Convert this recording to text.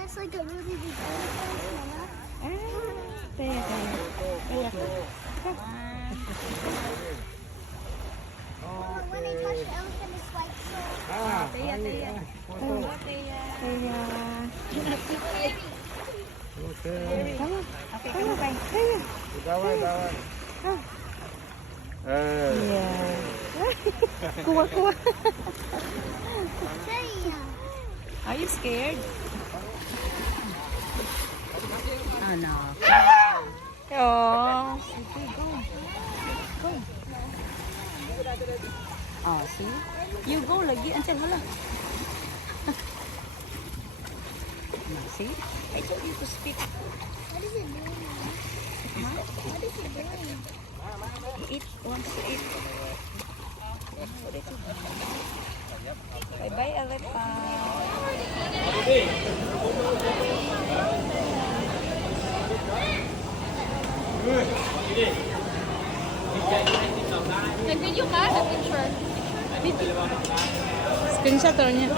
that's like a really big elephant. Taya. When I touch the elephant, it's like so. Taya. Okay. Okay, come on. Taya. Dawai. Yeah. Kuha. Taya. Are you scared? Oh, no. Oh. Okay, go. Oh, see? You go lagi until hala. No, see? I told you to speak. What is it doing? What is it doing? Eat. Wants to eat. Bye-bye, elephant. Nag-video ka? Nag-picture? Screenshot niya.